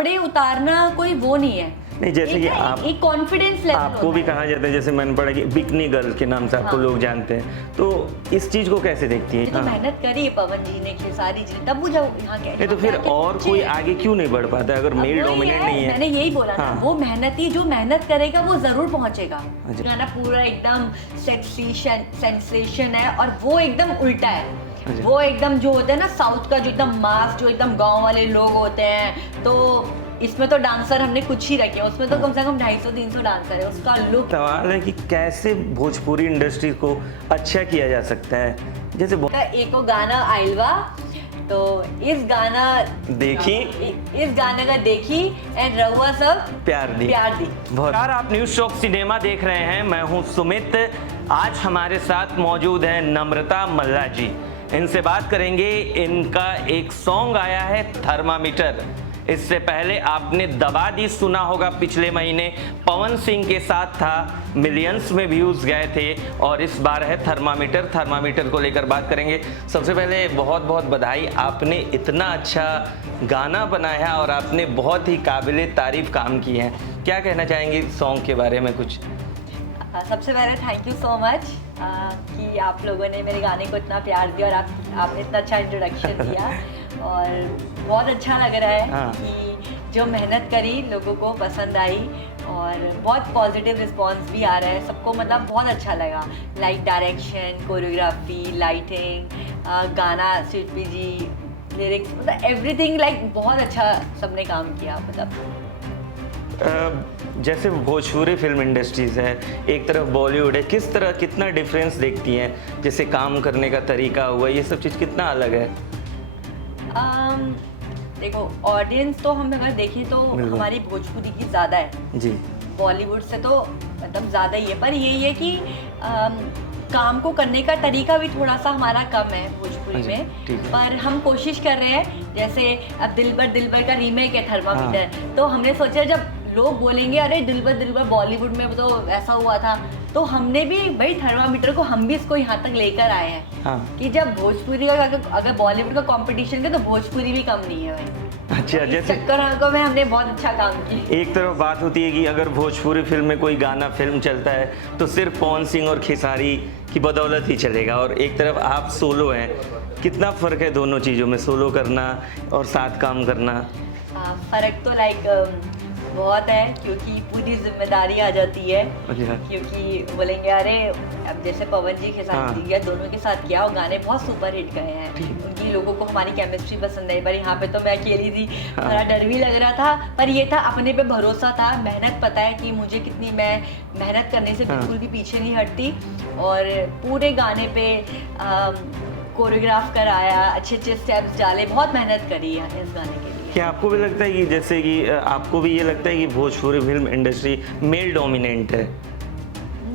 कपड़े उतारना कोई वो नहीं है। नहीं, जैसे कि आप एक कॉन्फिडेंस लेवल आपको भी कहा जाता है, जैसे मैंने पढ़ा कि बिकनी गर्ल के नाम से आपको लोग जानते हैं, तो इस चीज को कैसे देखती है? तो मेहनत करी है पवन जी ने, खेसारी जी ने, तब वो जब यहाँ के नहीं तो फिर और कोई आगे क्यों नहीं बढ़ पाता अगर मेल डोमिनेट नहीं है? मैंने यही बोला ना, वो मेहनती जो मेहनत करेगा वो जरूर पहुंचेगा। गाना पूरा एकदम सेंसेशन है और वो एकदम उल्टा है। वो एकदम जो होता है ना साउथ का, जो एकदम मास, जो एकदम गांव वाले लोग होते हैं, तो इसमें तो डांसर हमने कुछ ही रखे, उसमें तो कम से कम 250-300 डांसर है। उसका लुक, सवाल है कि कैसे भोजपुरी इंडस्ट्री को अच्छा किया जा सकता है। जैसे एक वो गाना आइलवा, तो इस गाना देखी, इस गाने का देखी एंड रहुआ सब प्यार दी। बहुत यार, आप न्यूज शॉप सिनेमा देख रहे हैं, मैं हूं सुमित। आज हमारे साथ मौजूद हैं नम्रता मल्ला जी। इनसे बात करेंगे। इनका एक सॉन्ग आया है थर्मामीटर। इससे पहले आपने दबा दी सुना होगा, पिछले महीने पवन सिंह के साथ था, मिलियंस में व्यूज गए थे, और इस बार है थर्मामीटर। थर्मामीटर को लेकर बात करेंगे। सबसे पहले बहुत बहुत बधाई, आपने इतना अच्छा गाना बनाया और आपने बहुत ही काबिले तारीफ काम किए हैं। क्या कहना चाहेंगे सॉन्ग के बारे में कुछ? सबसे पहले थैंक यू सो मच कि आप लोगों ने मेरे गाने को इतना प्यार दिया और आपने इतना अच्छा इंट्रोडक्शन दिया, और बहुत अच्छा लग रहा है कि जो मेहनत करी लोगों को पसंद आई, और बहुत पॉजिटिव रिस्पांस भी आ रहा है सबको, मतलब बहुत अच्छा लगा। लाइक डायरेक्शन, कोरियोग्राफी, लाइटिंग, गाना, शिल्पी जी, लिरिक्स, मतलब एवरीथिंग, लाइक बहुत अच्छा सबने काम किया। मतलब जैसे भोजपुरी फिल्म इंडस्ट्रीज है, एक तरफ बॉलीवुड है, किस तरह कितना डिफरेंस देखती हैं? जैसे काम करने का तरीका हुआ, ये सब चीज़ कितना अलग है? देखो, ऑडियंस तो हम अगर देखें तो हमारी भोजपुरी की ज़्यादा है जी, बॉलीवुड से तो मतलब ज़्यादा ही है, पर यही है कि काम को करने का तरीका भी थोड़ा सा हमारा कम है भोजपुरी में, पर हम कोशिश कर रहे हैं। जैसे अब दिलबर का रीमेक है थर्मामीटर, तो हमने सोचा जब लोग बोलेंगे अरे दिलबर बॉलीवुड में तो ऐसा हुआ था, तो हमने भी भाई थर्मामीटर को हम भी इसको यहाँ तक लेकर आए हैं कि जब भोजपुरी का अगर बॉलीवुड का कंपटीशन है तो भोजपुरी भी कम नहीं है भाई। अच्छा, जैसे चक्कर में हमने बहुत अच्छा काम किया। एक तरफ बात होती है कि अगर भोजपुरी फिल्म में कोई गाना फिल्म चलता है तो सिर्फ पवन सिंह और खेसारी की बदौलत ही चलेगा, और एक तरफ आप सोलो हैं। कितना फ़र्क है दोनों चीज़ों में, सोलो करना और साथ काम करना? फ़र्क तो लाइक बहुत है, क्योंकि पूरी जिम्मेदारी आ जाती है। क्योंकि बोलेंगे अरे, अब जैसे पवन जी के साथ किया, दोनों के साथ किया, और गाने बहुत सुपर हिट गए हैं, उनकी लोगों को हमारी केमिस्ट्री पसंद आई। पर यहाँ पे तो मैं अकेली थी, थोड़ा डर भी लग रहा था, पर ये था अपने पे भरोसा था, मेहनत पता है कि मुझे कितनी, मैं मेहनत करने से बिल्कुल भी पीछे नहीं हटती, और पूरे गाने पे कोरियोग्राफ कराया, अच्छे अच्छे स्टेप्स डाले, बहुत मेहनत करी है इस गाने के लिए। क्या आपको भी लगता है कि जैसे कि आपको भी ये लगता है कि Bhojpuri film industry male dominant है?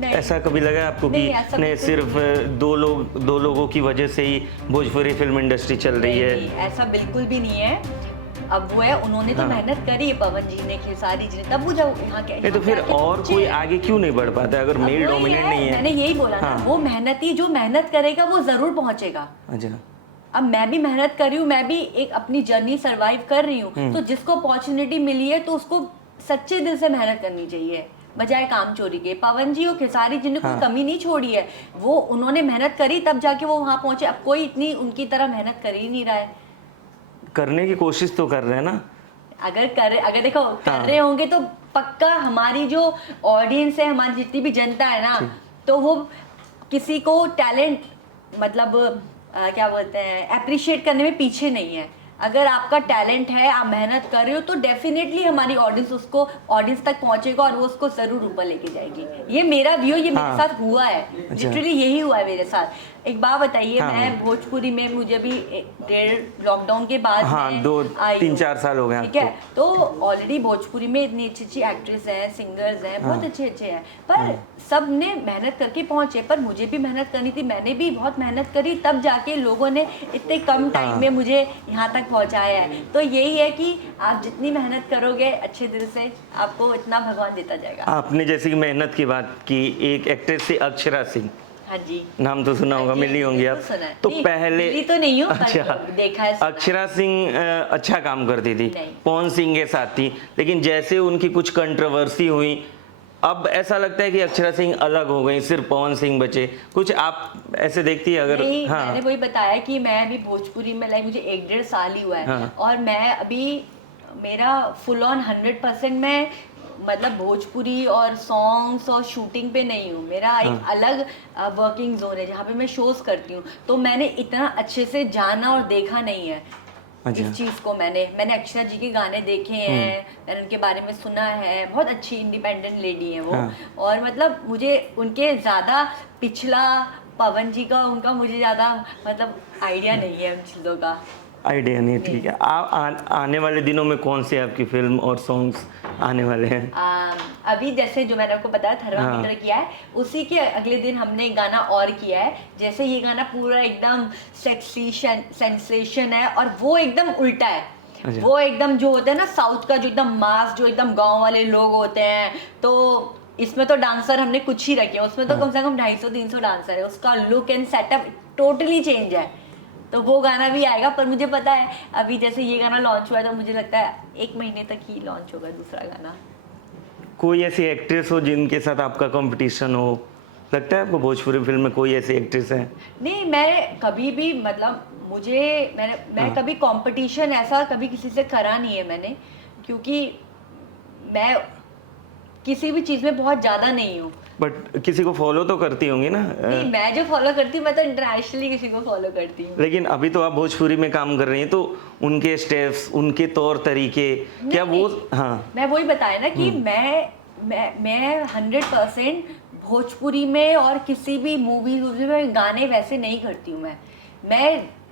ऐसा कभी लगा आपको कि नहीं सिर्फ दो लोगों की वजह से ही भोजपुरी फिल्म इंडस्ट्री चल रही है? ऐसा बिल्कुल भी नहीं है। अब वो है, उन्होंने तो मेहनत करी है, पवन जी ने, खेसारी जी ने, तब वो जब यहाँ के नहीं तो फिर और कोई आगे क्यों नहीं बढ़ पाता अगर मेल डोमिनेंट नहीं है? मैंने यही बोला ना, वो मेहनती जो मेहनत करेगा वो जरूर पहुंचेगा। अच्छा, अब मैं भी मेहनत कर रही हूँ, मैं भी एक अपनी जर्नी सरवाइव कर रही हूँ, तो जिसको अपॉर्चुनिटी मिली है तो उसको सच्चे दिल से मेहनत करनी चाहिए, बजाय काम चोरी के। पवन जी और खेसारी जी ने कोई कमी नहीं छोड़ी है, वो उन्होंने मेहनत करी तब जाके वो वहां पहुंचे। अब कोई इतनी उनकी तरह मेहनत कर ही नहीं रहा है। करने की कोशिश तो कर रहे हैं ना। अगर देखो कर रहे होंगे तो पक्का हमारी जो ऑडियंस है, हमारी जितनी भी जनता है ना, तो वो किसी को टैलेंट मतलब क्या बोलते हैं, अप्रिशिएट करने में पीछे नहीं है। अगर आपका टैलेंट है, आप मेहनत कर रहे हो, तो डेफिनेटली हमारी ऑडियंस तक पहुंचेगा और वो उसको जरूर ऊपर लेके जाएगी। ये मेरा व्यू, ये मेरे साथ हुआ है, लिटरली यही हुआ है मेरे साथ। एक बात बताइए, मैं भोजपुरी में, मुझे भी लॉकडाउन के बाद 2-3-4 साल हो गए, ठीक है, तो ऑलरेडी भोजपुरी में इतनी अच्छी अच्छी एक्ट्रेस हैं, सिंगर्स हैं, बहुत अच्छे अच्छे हैं, पर सब ने मेहनत करके पहुंचे। पर मुझे भी मेहनत करनी थी, मैंने भी बहुत मेहनत करी, तब जाके लोगों ने इतने कम टाइम में मुझे यहाँ तक पहुँचाया है। तो यही है कि आप जितनी मेहनत करोगे अच्छे दिल से, आपको इतना भगवान देता जाएगा। आपने जैसे कि मेहनत की बात की, एक एक्ट्रेस थी अक्षरा सिंह, हाँ जी। नाम तो सुना होगा, हाँ जी, मिली होंगी आप। बिल्कुल सुना है। तो नहीं, पहले मिली तो नहीं हूँ, पर अच्छा, देखा है, सुना है। अक्षरा सिंह अच्छा काम करती थी, नहीं। पवन सिंह के साथ थी, लेकिन जैसे उनकी कुछ कंट्रोवर्सी हुई, अब ऐसा लगता है कि अक्षरा सिंह अलग हो गई, सिर्फ पवन सिंह बचे। कुछ आप ऐसे देखती है अगर? नहीं, हाँ मैंने वही बताया कि मैं अभी भोजपुरी में लाइक मुझे 1-1.5 साल ही हुआ है, हाँ। और मैं अभी मेरा फुल ऑन 100% मैं मतलब भोजपुरी और सॉन्ग्स और शूटिंग पे नहीं हूँ। मेरा एक हाँ। अलग वर्किंग जोन है जहाँ पे मैं शोज करती हूँ, तो मैंने इतना अच्छे से जाना और देखा नहीं है अच्छा। इस चीज को। मैंने अक्षरा जी के गाने देखे हैं, मैंने उनके बारे में सुना है, बहुत अच्छी इंडिपेंडेंट लेडी है वो। हाँ। और मतलब मुझे उनके ज्यादा पिछला पवन जी का उनका मुझे ज्यादा मतलब आइडिया नहीं है उन चीजों का। आइडिया नहीं, ठीक है। आने वाले दिनों में कौन सी आपकी फिल्म और सॉन्ग्स आने वाले हैं? अभी जैसे जो मैंने आपको बताया थर्मामीटर किया है, उसी के अगले दिन हमने एक गाना और किया है। जैसे ये गाना पूरा एकदम सेक्सी सेंसेशन है, और वो एकदम उल्टा है। अच्छा। वो एकदम जो होता है ना साउथ का, जो एकदम मास, जो एकदम गांव वाले लोग होते हैं, तो इसमें तो डांसर हमने कुछ ही रखे हैं, उसमें तो कम से कम 250-300 डांसर है। उसका look and setup totally change है, तो वो गाना भी आएगा। पर मुझे पता है अभी जैसे ये गाना लॉन्च हुआ है, तो मुझे लगता है 1 महीने तक ही लॉन्च होगा दूसरा गाना। कोई ऐसी एक्ट्रेस हो जिनके साथ आपका कंपटीशन हो? लगता है आपको भोजपुरी फिल्म में कोई ऐसी एक्ट्रेस है? नहीं, मैं कभी भी मतलब मैं कभी कंपटीशन ऐसा कभी किसी से करा नहीं है मैंने, क्योंकि मैं किसी भी चीज में बहुत ज्यादा नहीं हूँ। बट किसी को फॉलो तो करती होंगी ना? नहीं, मैं जो फॉलो करती हूँ मैं तो इंटरनेशनली किसी को फॉलो करती हूँ। लेकिन अभी तो आप भोजपुरी में काम कर रही हैं, तो उनके स्टेप्स, उनके तौर तरीके, क्या वो? हाँ, मैं वही बताया ना कि मैं 100% भोजपुरी में और किसी भी मूवी में गाने वैसे नहीं करती हूँ।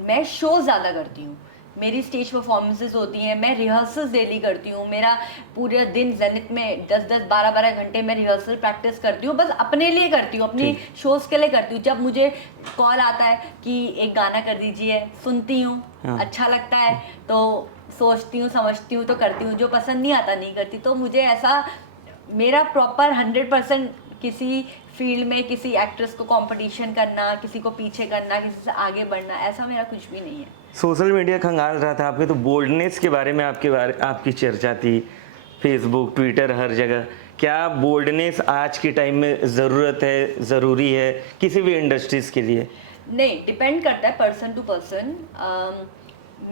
मैं शो ज़्यादा करती हूँ। मेरी स्टेज परफॉर्मेंसेस होती हैं, मैं रिहर्सल्स डेली करती हूँ। मेरा पूरा दिन जनित में 10-10 12-12 घंटे मैं रिहर्सल प्रैक्टिस करती हूँ, बस अपने लिए करती हूँ, अपनी शोज़ के लिए करती हूँ। जब मुझे कॉल आता है कि एक गाना कर दीजिए, सुनती हूँ, अच्छा लगता है तो सोचती हूँ, समझती हूँ, तो करती हूँ। जो पसंद नहीं आता नहीं करती। तो मुझे ऐसा मेरा प्रॉपर 100% किसी फील्ड में किसी एक्ट्रेस को कंपटीशन करना, किसी को पीछे करना, किसी से आगे बढ़ना, ऐसा मेरा कुछ भी नहीं है। सोशल मीडिया खंगाल रहा था आपके, तो बोल्डनेस के बारे में आपकी चर्चा थी, फेसबुक, ट्विटर, हर जगह। क्या बोल्डनेस आज के टाइम में ज़रूरत है, ज़रूरी है किसी भी इंडस्ट्रीज के लिए? नहीं, डिपेंड करता है पर्सन टू पर्सन।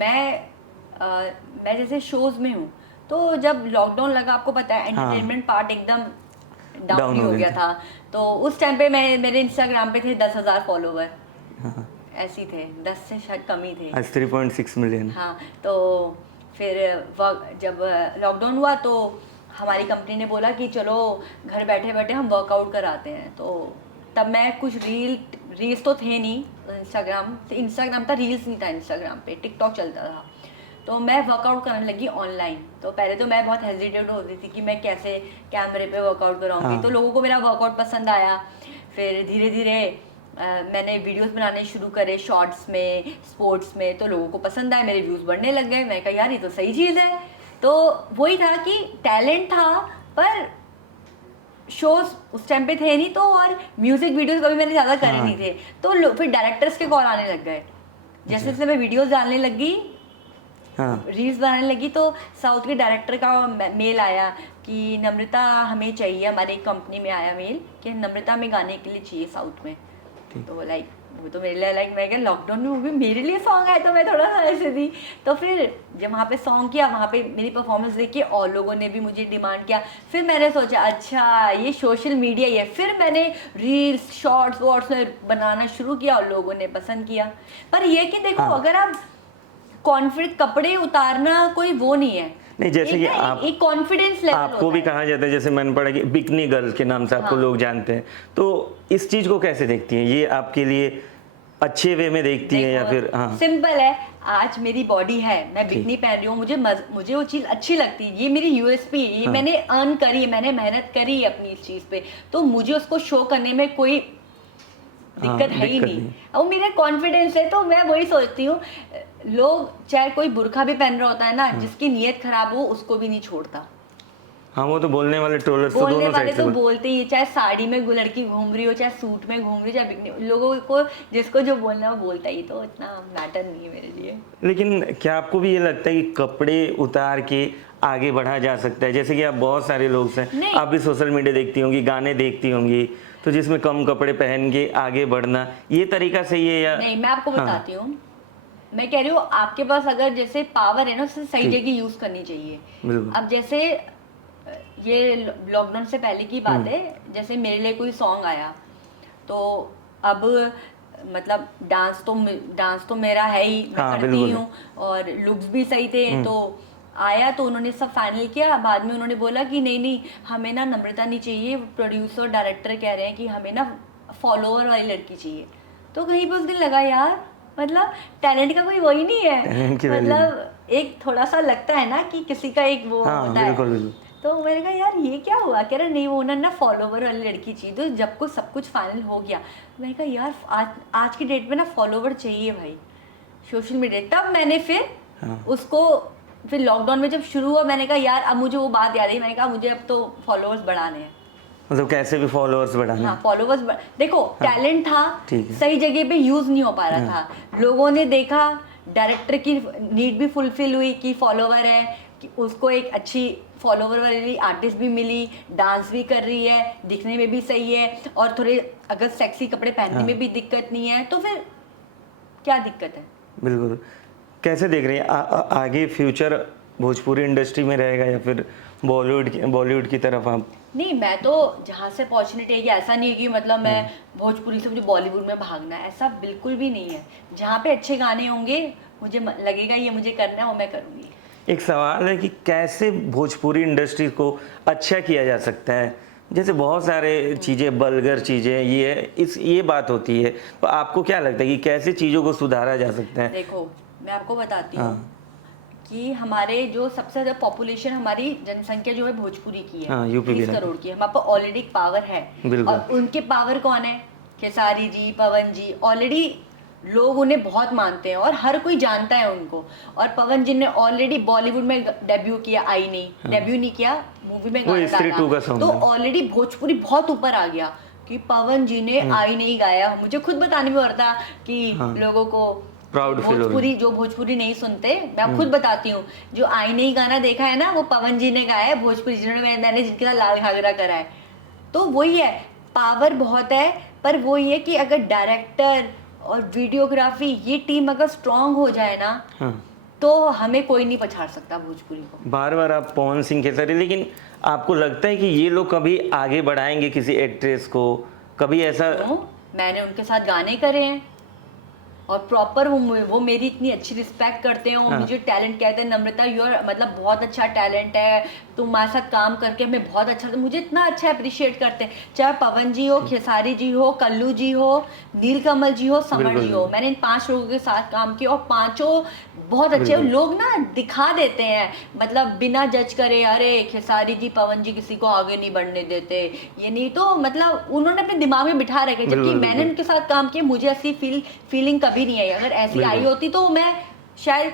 मैं जैसे शोज में हूँ, तो जब लॉकडाउन लगा, आपको पता है एंटरटेनमेंट पार्ट एकदम डाउन हो गया था। तो उस टाइम पे मेरे इंस्टाग्राम पे थे 10,000 फॉलोवर, ऐसे थे, 10 से शायद कम ही थे। आज 3.6 मिलियन। हाँ, तो फिर जब लॉकडाउन हुआ तो हमारी कंपनी ने बोला कि चलो घर बैठे बैठे हम वर्कआउट कराते हैं। तो तब मैं कुछ रील्स तो थे नहीं, इंस्टाग्राम था, रील्स नहीं था इंस्टाग्राम पे, टिकटॉक चलता था। तो मैं वर्कआउट करने लगी ऑनलाइन। तो पहले तो मैं बहुत हेजिटेट होती थी कि मैं कैसे कैमरे पे वर्कआउट कराऊंगी। तो लोगों को मेरा वर्कआउट पसंद आया। फिर धीरे धीरे मैंने वीडियोस बनाने शुरू करे, शॉर्ट्स में, स्पोर्ट्स में, तो लोगों को पसंद आए, मेरे व्यूज़ बढ़ने लग गए। मैं कहा यार ये तो सही चीज़ है। तो वही था कि टैलेंट था, पर शोज उस टाइम पे थे नहीं, तो और म्यूजिक वीडियोस कभी मैंने ज़्यादा करे नहीं थे। तो फिर डायरेक्टर्स के कॉल आने लग गए। जैसे जैसे मैं वीडियोस डालने लगी, रील्स बनाने लगी, तो साउथ के डायरेक्टर का मेल आया कि नम्रता हमें चाहिए, हमारे कंपनी में आया मेल कि नम्रता में गाने के लिए चाहिए साउथ में। तो लाइक वो तो मेरे लिए मैं क्या लॉकडाउन में वो भी मेरे लिए सॉन्ग आया, तो मैं थोड़ा सा ऐसे थी। तो फिर जब वहाँ पे सॉन्ग किया, वहाँ पे मेरी परफॉर्मेंस देख के और लोगों ने भी मुझे डिमांड किया। फिर मैंने सोचा अच्छा ये सोशल मीडिया ही है। फिर मैंने रील्स, शॉर्ट्स में बनाना शुरू किया और लोगों ने पसंद किया। पर ये कि देखो अगर आप कॉन्फिडेंस, कपड़े उतारना कोई वो नहीं है, नहीं, जैसे कि आप एक कॉन्फिडेंस लेवल आपको भी कहा जाता है, जैसे मैंने पढ़ा कि बिकनी गर्ल के नाम से आपको लोग जानते हैं। तो इस चीज को कैसे देखती हैं? ये आपके लिए अच्छे वे में देखती हैं या फिर? हाँ, सिंपल है। आज मेरी बॉडी है, मैं बिकनी पहन रही हूँ, मुझे वो चीज अच्छी लगती है, ये मेरी यूएसपी है, ये मैंने अर्न करी है, मैंने मेहनत करी है अपनी इस चीज पे, तो मुझे उसको शो करने में कोई दिक्कत है ही नहीं। और मेरा कॉन्फिडेंस है। तो मैं वही सोचती हूँ, लोग चाहे कोई बुर्का भी पहन रहा होता है ना, जिसकी नीयत खराब हो उसको भी नहीं छोड़ता। हाँ, वो तो बोलने वाले ट्रोलर्स तो बोलने दोनों वाले साइड से तो बोलते ही, चाहे साड़ी में लड़की घूम रही हो, चाहे सूट में घूम रही हो, चाहे बिकनी, लोगों को जिसको जो बोलना है वो बोलता ही, तो इतना मैटर नहीं है मेरे लिए। लेकिन क्या आपको भी ये लगता है कि कपड़े उतार के आगे बढ़ा जा सकता है? जैसे कि आप बहुत सारे लोग हैं, नहीं। आप भी सोशल मीडिया देखती होंगी, गाने देखती होंगी, तो जिसमें कम कपड़े पहन के आगे बढ़ना, ये तरीका सही है या? नहीं, मैं आपको हाँ। बताती हूँ, मैं कह रही हूँ आपके पास अगर जैसे पावर है ना, उसे सही ठीक। जगह यूज करनी चाहिए। बिल्कुल। अब जैसे ये लॉकडाउन से पहले की बात है, जैसे मेरे लिए कोई सॉन्ग आया तो अब मतलब डांस तो मेरा है ही, मैं हाँ, करती बिल्कुल। हूँ, और लुक्स भी सही थे, तो आया तो उन्होंने सब फाइनल किया। बाद में उन्होंने बोला कि नहीं नहीं, हमें ना नम्रता नहीं चाहिए, प्रोड्यूसर डायरेक्टर कह रहे हैं कि हमें ना फॉलोअर वाली लड़की चाहिए। तो कहीं पे उस दिन लगा यार, मतलब टैलेंट का कोई वही नहीं Talent की है, value मतलब एक थोड़ा सा लगता है ना कि किसी का एक वो हाँ, होता है। बिल्कुल बिल्कुल। तो मैंने कहा यार ये क्या हुआ, कह रहा नहीं वो उन्होंने ना फॉलोवर वाली लड़की चाहिए। तो जब कुछ सब कुछ फाइनल हो गया, मैंने कहा यार आज की डेट में ना फॉलोवर चाहिए भाई सोशल मीडिया। तब मैंने फिर हाँ। उसको, फिर लॉकडाउन में जब शुरू हुआ, मैंने कहा यार अब मुझे वो बात याद आई, मैंने कहा मुझे अब तो फॉलोअर्स बढ़ाने हैं। मतलब कैसे भी फॉलोअर्स बढ़ाने? हाँ, फॉलोवर्स देखो, टैलेंट था, ठीक है। सही जगह पे यूज नहीं हो पा रहा था। लोगों ने देखा, डायरेक्टर की नीड भी फुलफिल हुई कि फॉलोवर है, कि उसको एक अच्छी फॉलोवर वाली आर्टिस्ट भी मिली, डांस भी कर रही है, दिखने में भी सही है, और थोड़े अगर सेक्सी कपड़े पहनने में भी दिक्कत नहीं है, तो फिर क्या दिक्कत है। बिल्कुल। कैसे देख रही हैं आगे फ्यूचर भोजपुरी इंडस्ट्री में रहेगा या फिर बॉलीवुड की तरफ आप? नहीं, मैं तो जहाँ से अपॉर्चुनिटी है, कि ऐसा नहीं है कि मतलब मैं भोजपुरी से मुझे बॉलीवुड में भागना है, ऐसा बिल्कुल भी नहीं है। जहाँ पे अच्छे गाने होंगे, मुझे लगेगा ये मुझे करना है, वो मैं करूँगी। एक सवाल है कि कैसे भोजपुरी इंडस्ट्री को अच्छा किया जा सकता है? जैसे बहुत सारे चीज़ें, बल्गर चीज़ें, ये बात होती है, तो आपको क्या लगता है कि कैसे चीज़ों को सुधारा जा सकता है? देखो, मैं आपको बताती हूँ हाँ। कि हमारे जो सबसे ज़्यादा पॉपुलेशन, हमारी जनसंख्या जो है भोजपुरी की है, हाँ, यूपी 30 बिहार। करोड़ की है। हमारे पास ऑलरेडी पावर है, बिल्कुल। और उनके पावर कौन है? खेसारी जी, पवन जी, ऑलरेडी लोग उन्हें बहुत मानते हैं और हर कोई जानता है उनको। और पवन जी ने ऑलरेडी बॉलीवुड में डेब्यू किया, आई नहीं डेब्यू नहीं किया, मूवी में वो गाना स्त्री 2 का डाला, सॉन्ग तो है। ऑलरेडी भोजपुरी बहुत ऊपर आ गया कि पवन जी ने आई नहीं गाया। मुझे खुद बताने में और था कि लोगों को Proud feel हो रही। भोजपुरी, जो भोजपुरी नहीं सुनते, मैं खुद बताती हूँ, जो आई नहीं गाना देखा है ना, वो पवन जी ने गाया है, भोजपुरी जिन्होंने, मैंने जिनके साथ लाल घाघरा करा है। तो वही है, पावर बहुत है, पर वही है कि अगर डायरेक्टर और वीडियोग्राफी, ये टीम अगर स्ट्रांग हो जाए ना, हाँ। तो हमें कोई नहीं पछाड़ सकता भोजपुरी को। बार बार आप पवन सिंह के सारे, लेकिन आपको लगता है कि ये लोग कभी आगे बढ़ाएंगे किसी एक्ट्रेस को? कभी ऐसा? तो मैंने उनके साथ गाने करे हैं, और प्रॉपर वो मेरी इतनी अच्छी रिस्पेक्ट करते हैं, और मुझे टैलेंट कहते हैं, नम्रता यू आर, मतलब बहुत अच्छा टैलेंट है, तुम्हारे साथ काम करके हमें बहुत अच्छा, तो मुझे इतना अच्छा अप्रिशिएट करते हैं। चाहे पवन जी हो, खेसारी जी हो, कल्लू जी हो, नीलकमल जी हो, समर जी हो, मैंने इन 5 लोगों के साथ काम किया, और पांचों बहुत अच्छे लोग ना, दिखा देते हैं, मतलब बिना जज करे, अरे खेसारी जी, पवन जी किसी को आगे नहीं बढ़ने देते, ये नहीं, तो मतलब उन्होंने अपने दिमाग में बिठा रखे। जबकि मैंने उनके साथ काम किया, मुझे ऐसी फीलिंग कभी नहीं आई। अगर ऐसी आई होती तो मैं शायद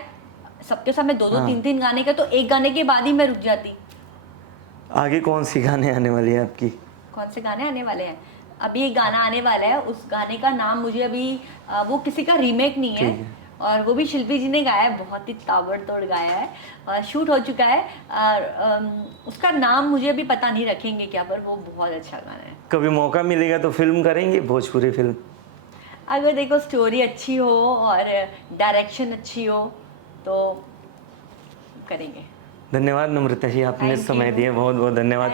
सबके साथ में 2-2, 3-3 गाने का, तो एक गाने के बाद ही मैं रुक जाती। आगे कौन सी गाने आने वाली है आपकी? कौन से गाने आने वाले हैं? अभी एक गाना आने वाला है, उस गाने का नाम मुझे अभी, वो किसी का रीमेक नहीं है, और वो भी शिल्पी जी ने गाया है, बहुत ही ताबड़तोड़ गाया है, और शूट हो चुका है, और उसका नाम मुझे अभी पता नहीं, रखेंगे क्या, पर वो बहुत अच्छा गाना है। कभी मौका मिलेगा तो फिल्म करेंगे, भोजपुरी फिल्म? अगर देखो स्टोरी अच्छी हो और डायरेक्शन अच्छी हो तो करेंगे। धन्यवाद नम्रता जी, आपने Thank समय you. दिया, बहुत बहुत धन्यवाद।